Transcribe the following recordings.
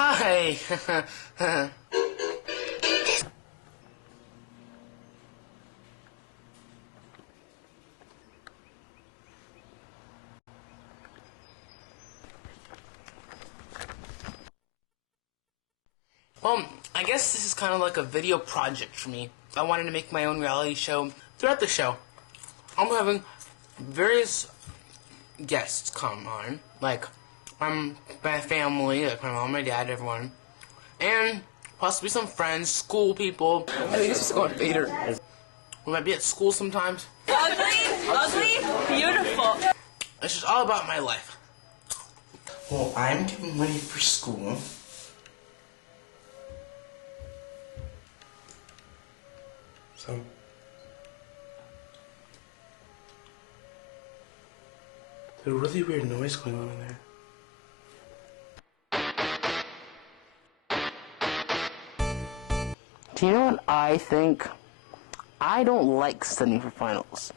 Hi. Well, I guess this is kind of like a video project for me. I wanted to make my own reality show. Throughout the show, I'm having various guests come on, like my family, like my mom, my dad, everyone, and possibly some friends, school people. I think it's just going fader. We might be at school sometimes. Ugly, beautiful. It's just all about my life. Well, I'm getting ready for school. So, there's a really weird noise going on in there. Do you know what I think? I don't like studying for finals.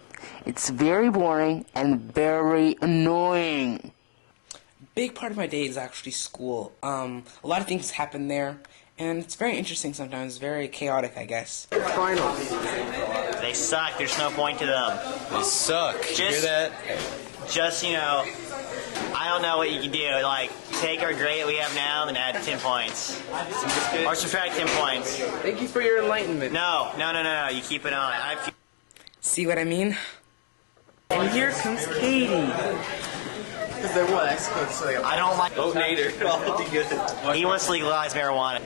It's very boring and very annoying. A big part of my day is actually school. A lot of things happen there, and it's very interesting sometimes, very chaotic, I guess. Finals. They suck. There's no point to them. They suck. You hear that? Just, you know, I don't know what you can do. Like, take our grade that we have now and add 10 points. Or subtract 10 points. Thank you for your enlightenment. No. You keep it on. See what I mean? And here comes Katie. Because they what? I don't like... Vote Nader. I'll be good. He wants to legalize marijuana.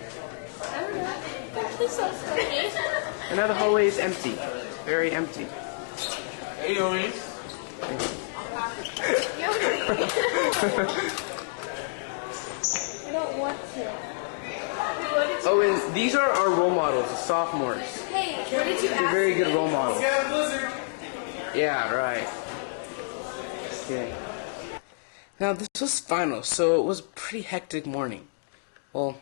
And now the hallway is empty. Very empty. Hey, Yoni. I don't want to. Oh, and these are our role models, the sophomores. Hey, what did you ask? They're very good role models. Yeah, right. Okay. Now, this was final, so it was a pretty hectic morning. Well,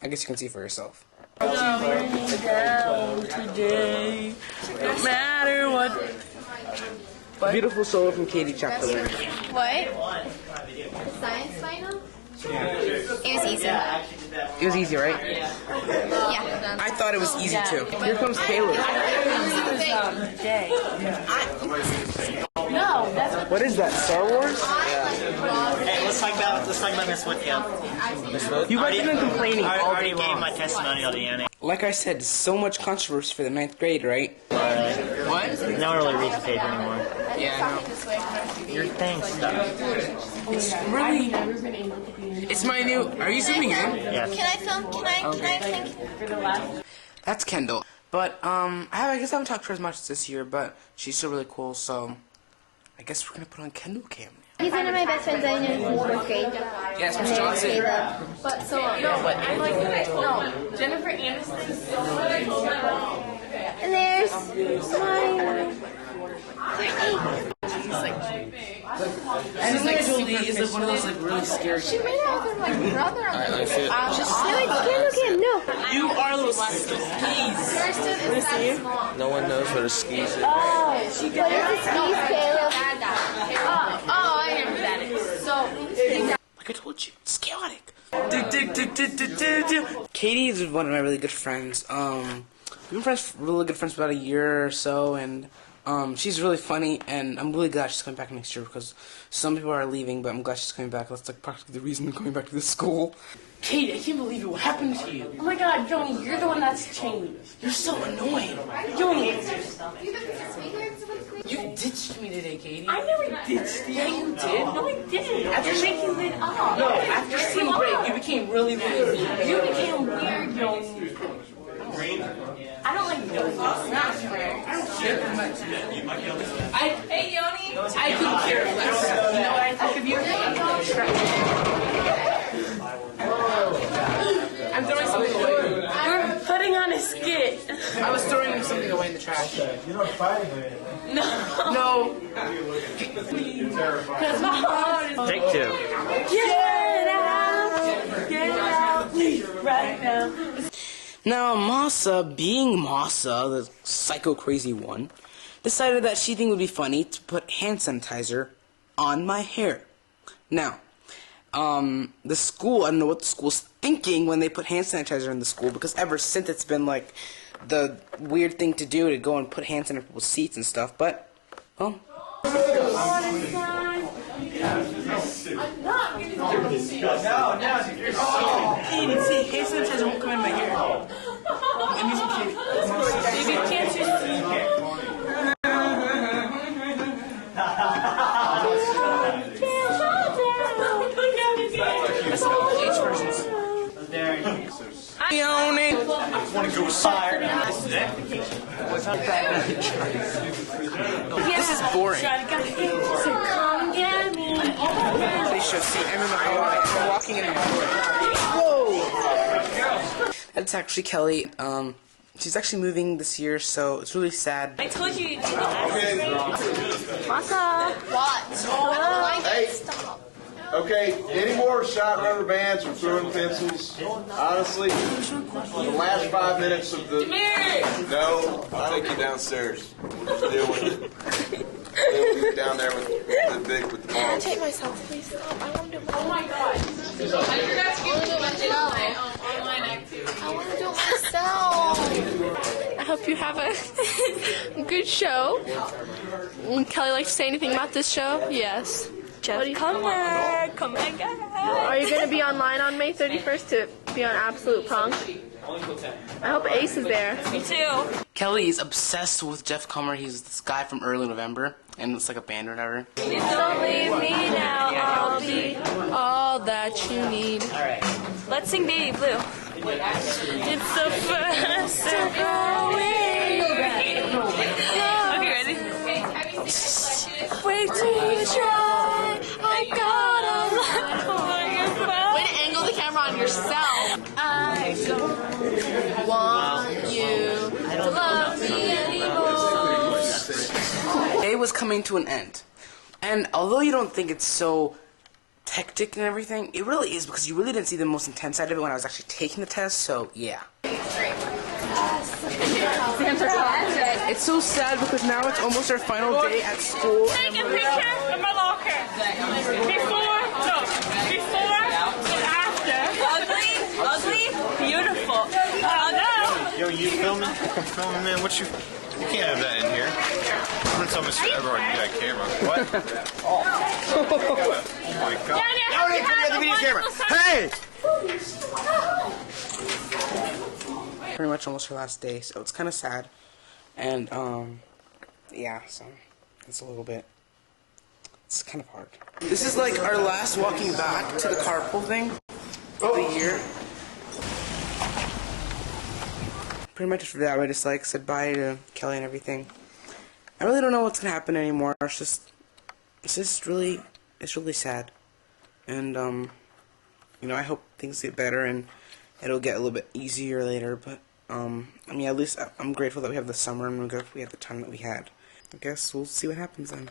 I guess you can see for yourself. Down today, no matter what. Beautiful solo from Katie Chapter. What? Science final? It was easy. It was easy, right? Yeah. I thought it was easy too. Here comes Caleb. No, that's What is that, Star Wars? Hey, let's talk about Miss Whitfield. You guys have been complaining I all already day gave long. my testimonial to Annie. Like I said, so much controversy for the 9th grade, right? What? No one really reads the paper anymore. Yeah, Your thing stuff. It's really... It's my new... Are you zooming in? Yes. Can I film? Can I think? That's Kendall. But, I guess I haven't talked to her as much this year, but she's still really cool, so... I guess we're gonna put on Kendall Cam now. He's one of my best friends I knew in 4th grade. Yes, Miss Johnson. Caleb. but so no, but I'm like no. Jennifer Aniston is so And there's my... And like Jolie is like one of those like really scary. She made out with my brother on the... I see it. No, it's Kendall Cam, no. You are those skis. Kirsten is that small. No one knows what a skis is. Oh, she did. What is the skis, Caleb? Oh, I know who that is. So Like I told you, it's chaotic. Katie is one of my really good friends. We've been really good friends for about a year or so, and she's really funny, and I'm really glad she's coming back next year because some people are leaving, but I'm glad she's coming back. That's like practically the reason I'm coming back to this school. Katie, I can't believe it. What happened to you? oh my God, Joni, you're the one that's changed. You're so annoying. Joni, You ditched me today, Katie. I never ditched you. Yeah, you did. No, I didn't. You're making it up. No, after spring break, you became really weird. You became weird, Joni. I don't like Joni. Not fair. I don't care that much. Hey, Joni. I could care less. You know what I think of you? I'm throwing something away. We're putting on a skit. I was throwing something away in the trash. You're not fighting with it. No. Because my heart is... Take 2. Get out, leave right now. Now, Masa, being Masa, the psycho crazy one, decided that she think it would be funny to put hand sanitizer on my hair. Now, the school, I don't know what the school's thinking when they put hand sanitizer in the school, because ever since it's been like the weird thing to do to go and put hand sanitizer in people's seats and stuff. But well. See, hand sanitizer won't come in my hair. Maybe can't you see? I own it. I want to go fire. This is boring. So come get me. They should see. I'm in the hallway. I'm walking in the hallway. Whoa! That's actually Kelly. She's actually moving this year, so it's really sad. I told you. Hey. Okay, any more shot rubber bands or throwing pencils? Honestly, the last 5 minutes of the... No, I'll take you downstairs. We'll just deal with it. Deal with it down there with the Can I balls. take myself, please? Stop. I want to do my Oh my god. I want to do it myself. I hope you have a good show. Would Kelly like to say anything about this show? Yes. Come back. Come back. Are you going to be online on May 31st to be on Absolute Punk? I hope Ace is there. Me too. Kelly is obsessed with Jeff Comer. He's this guy from early November, and it's like a band or whatever. Don't leave me now. I'll be All that you need. Let's sing Baby Blue. It's the first step away. Okay, ready? Wait till you try. I got a lot for your pride. Way to angle the camera on yourself. I don't Want you to love me anymore. Day was coming to an end, and although you don't think it's so hectic and everything, it really is, because you really didn't see the most intense side of it when I was actually taking the test. So yeah. It's so sad because now it's almost our final day at school. take a picture of my locker. Before and after. Ugly, beautiful. Oh no. Yo, you filming? Filming, man? You can't have that in here. I'm gonna tell Mr. Everard you got a camera. What? Oh my god. Hey! Pretty much almost her last day, so it's kind of sad. And yeah, so it's a little bit. It's kind of hard. This is like our last walking back to the carpool thing of the year. Pretty much for that, I just like said bye to Kelly and everything. I really don't know what's gonna happen anymore. It's really sad. And you know, I hope things get better and it'll get a little bit easier later. But I mean, at least I'm grateful that we have the summer, and I'm grateful we had the time that we had. I guess we'll see what happens then.